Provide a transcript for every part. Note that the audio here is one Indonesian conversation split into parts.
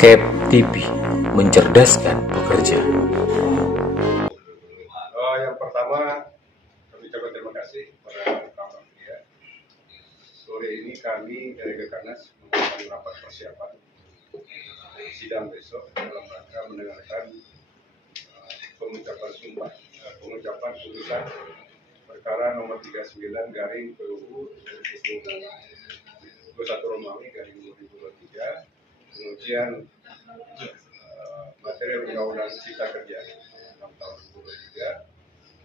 KEP TV, mencerdaskan pekerja. Yang pertama, kami ucapkan terima kasih kepada kawan media. Sore ini kami dari Gekarnas melakukan rapat persiapan sidang besok dalam rangka mendengarkan pengucapan putusan perkara nomor 39/PUU 21 Romawi /2023, pengujian materi Undang-Undang Cipta Kerja tahun 2023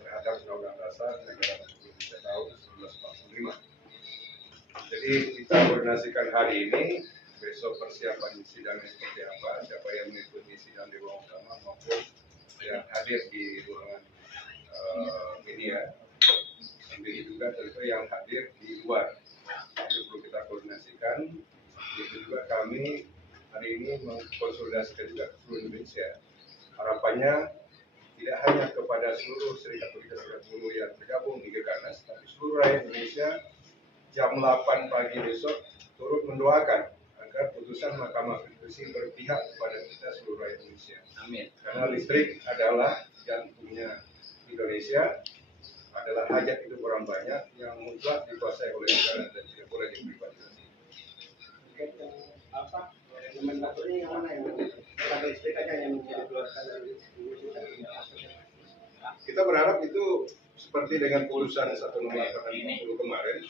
terhadap Undang-Undang Dasar Negara Republik Indonesia tahun 1945. Jadi kita koordinasikan hari ini, besok persiapan sidangnya seperti apa, siapa yang mengikuti sidang di ruang utama maupun yang hadir di ruangan media, begitu juga tentu yang hadir di luar. Itu perlu kita koordinasikan. Itu juga kami hari ini mengkonsolidasikan juga ke seluruh Indonesia. Harapannya tidak hanya kepada seluruh serikat-serikat buruh yang tergabung di Gekarnas, tapi seluruh rakyat Indonesia jam 8 pagi besok turut mendoakan agar putusan Mahkamah Konstitusi berpihak kepada kita seluruh rakyat Indonesia. Amin. Karena listrik adalah jantungnya Indonesia, adalah hajat hidup orang banyak yang mutlak dikuasai oleh negara dan tidak boleh diprivatisasi. Nomenklaturnya yang mana yang tenaga listrik aja yang dikeluarkan dari Kita berharap itu seperti dengan putusan 1 nomor 40 kemarin,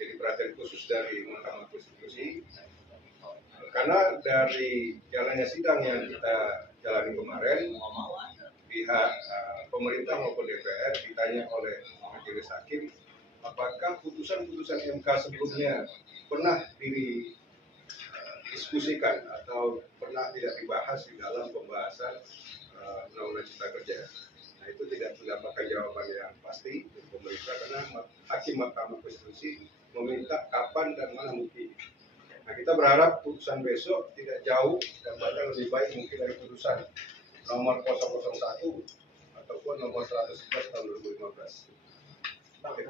jadi perhatian khusus dari Mahkamah Konstitusi. Karena dari jalannya sidang yang kita jalani kemarin, pihak pemerintah maupun DPR ditanya oleh majelis hakim, apakah putusan-putusan MK sebelumnya pernah didiskusikan atau pernah tidak dibahas di dalam pembahasan Undang-Undang Cipta Kerja. Nah, itu tidak mendapatkan jawaban yang pasti dari pemerintah karena hakim Mahkamah Konstitusi meminta kapan dan mana mungkin. Nah, kita berharap putusan besok tidak jauh dan bahkan lebih baik mungkin dari putusan nomor 001 ataupun nomor 111 tahun 2015. Dampak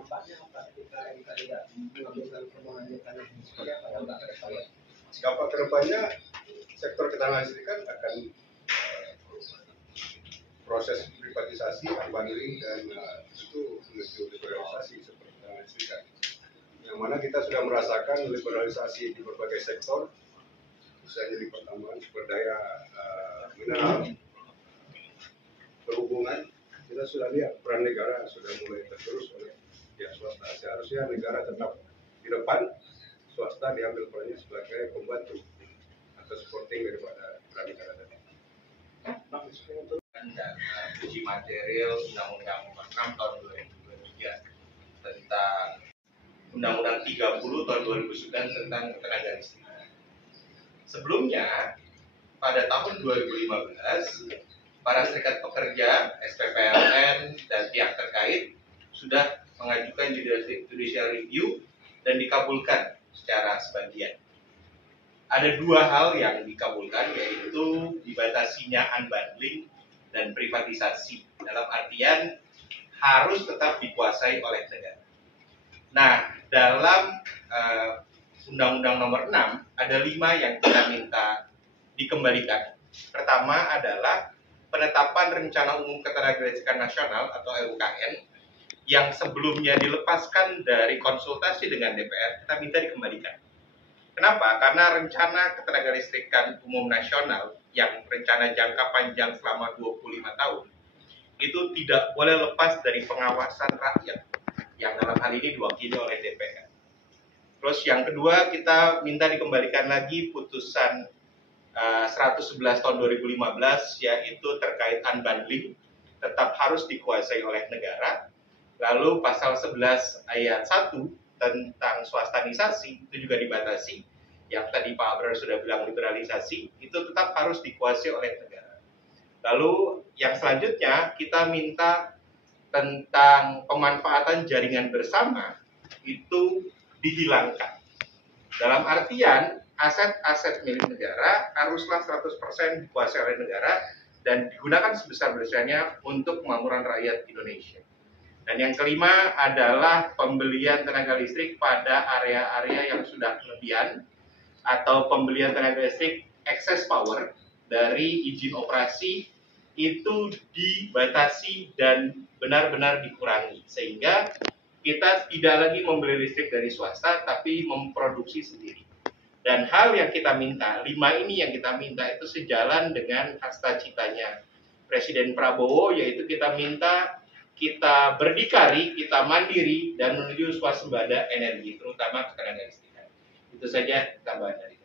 kedepannya sektor ketenaga listrikan akan proses privatisasi, unbundling dan itu menuju liberalisasi seperti ketenaga listrikan. Yang mana kita sudah merasakan liberalisasi di berbagai sektor, misalnya di pertambangan, sumber daya mineral, perhubungan. Kita sudah lihat peran negara sudah mulai tergerus oleh pihak swasta. Seharusnya negara tetap di depan, swasta diambil perannya sebagai pembantu atau supporting daripada peran negara tadi. Dan uji material Undang-Undang Nomor 6 tahun 2023 tentang Undang-Undang 30 tahun 2009 tentang ketenaga listrikan. Sebelumnya, pada tahun 2015, para serikat pekerja, SPPLN, dan pihak terkait sudah mengajukan judicial review dan dikabulkan secara sebagian. Ada dua hal yang dikabulkan, yaitu dibatasinya unbundling dan privatisasi, dalam artian harus tetap dikuasai oleh negara. Nah, dalam Undang-Undang Nomor 6 ada 5 yang kita minta dikembalikan. Pertama adalah penetapan Rencana Umum Ketenagalistrikan Nasional atau RUKN yang sebelumnya dilepaskan dari konsultasi dengan DPR, kita minta dikembalikan. Kenapa? Karena Rencana Ketenagalistrikan Umum Nasional yang rencana jangka panjang selama 25 tahun itu tidak boleh lepas dari pengawasan rakyat yang dalam hal ini diwakili oleh DPR. Terus yang kedua, kita minta dikembalikan lagi putusan 111 tahun 2015, yaitu terkait unbundling tetap harus dikuasai oleh negara. Lalu pasal 11 ayat 1 tentang swastanisasi itu juga dibatasi. Yang tadi Pak Abrar sudah bilang liberalisasi, itu tetap harus dikuasai oleh negara. Lalu yang selanjutnya kita minta tentang pemanfaatan jaringan bersama itu dihilangkan. Dalam artian aset-aset milik negara haruslah 100% dikuasai oleh negara dan digunakan sebesar-besarnya untuk kemakmuran rakyat Indonesia. Dan yang kelima adalah pembelian tenaga listrik pada area-area yang sudah kelebihan atau pembelian tenaga listrik excess power dari izin operasi itu dibatasi dan benar-benar dikurangi, sehingga kita tidak lagi membeli listrik dari swasta tapi memproduksi sendiri. Dan hal yang kita minta, 5 ini yang kita minta itu sejalan dengan cita citanya Presiden Prabowo, yaitu kita minta kita berdikari, kita mandiri dan menuju swasembada energi, terutama ketenaga listrikan. Itu saja tambahan dari